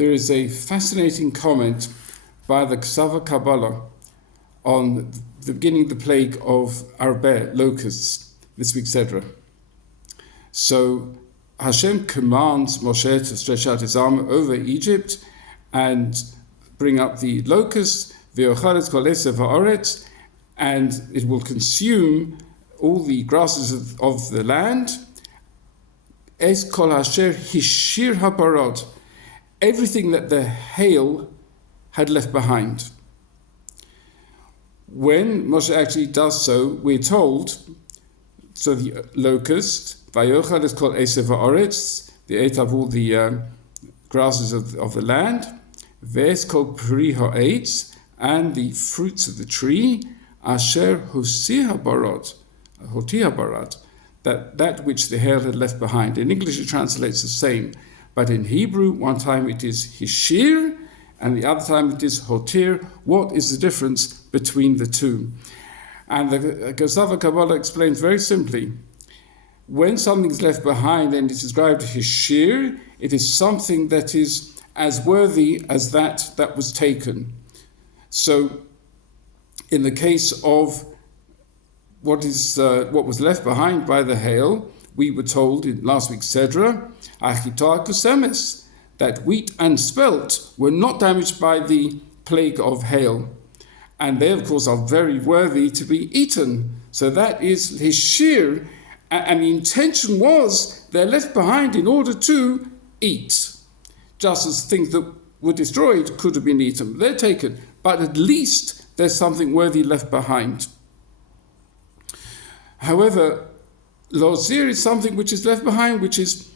there is a fascinating comment by the Ksava Kabbalah on the beginning of the plague of Arbeh, locusts, this week's Sedra. So Hashem commands Moshe to stretch out his arm over Egypt and bring up the locusts, and it will consume all the grasses of the land. Es kol asher hishir haparot, everything that the hail had left behind. When Moshe actually does so, we're told, so the locust, Vayochal is called Esev Haaretz, they ate up all the grasses of the land, Ves called Pri Ha'etz, and the fruits of the tree, Asher Hoti Habarat, that which the hail had left behind. In English it translates the same, but in Hebrew, one time it is Hishir, and the other time it is Hotir. What is the difference between the two? And the Ksava Kabbalah explains very simply, when something is left behind and it's described as Hishir, it is something that is as worthy as that was taken. So in the case of what was left behind by the hail, we were told in last week's Sedra, Achita Kusemes, that wheat and spelt were not damaged by the plague of hail. And they, of course, are very worthy to be eaten. So that is Hishir. And the intention was they're left behind in order to eat. Just as things that were destroyed could have been eaten. They're taken. But at least there's something worthy left behind. However, Lozir is something which is left behind, which is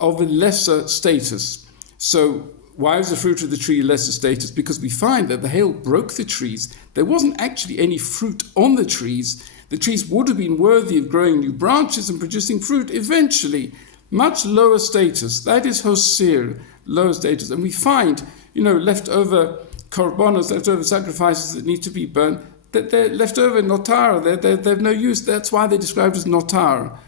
of a lesser status. So why is the fruit of the tree lesser status? Because we find that the hail broke the trees. There wasn't actually any fruit on the trees. The trees would have been worthy of growing new branches and producing fruit eventually. Much lower status. That is Hosir, lower status. And we find, leftover korbanos, leftover sacrifices that need to be burnt, that they're leftover notar. They're no use. That's why they're described as notar.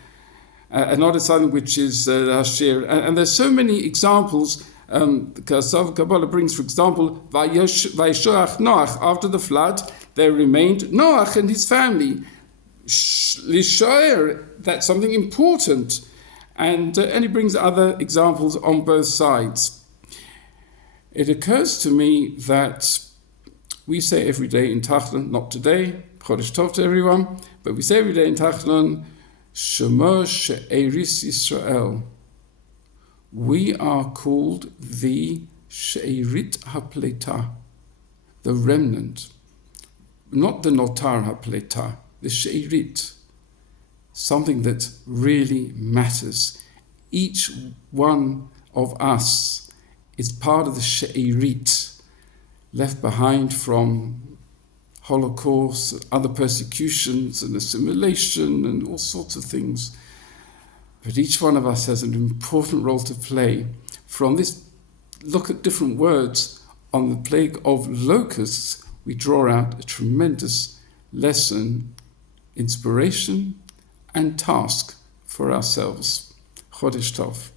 And not as something which is Hashir. And there's so many examples. Ksava Kabbalah brings, for example, Vayishoach Noach, after the flood, there remained Noach and his family. Lishoyer, that's something important. And he brings other examples on both sides. It occurs to me that we say every day in Tachlon, not today, Chodesh Tov to everyone, but we say every day in Tachlon, Shema She'eris Yisrael. We are called the She'erit HaPleta, the remnant, not the Notar HaPleta, the She'erit, something that really matters. Each one of us is part of the She'erit, left behind from Holocaust, other persecutions and assimilation and all sorts of things. But each one of us has an important role to play. From this look at different words on the plague of locusts, we draw out a tremendous lesson, inspiration, and task for ourselves. Chodesh Tov.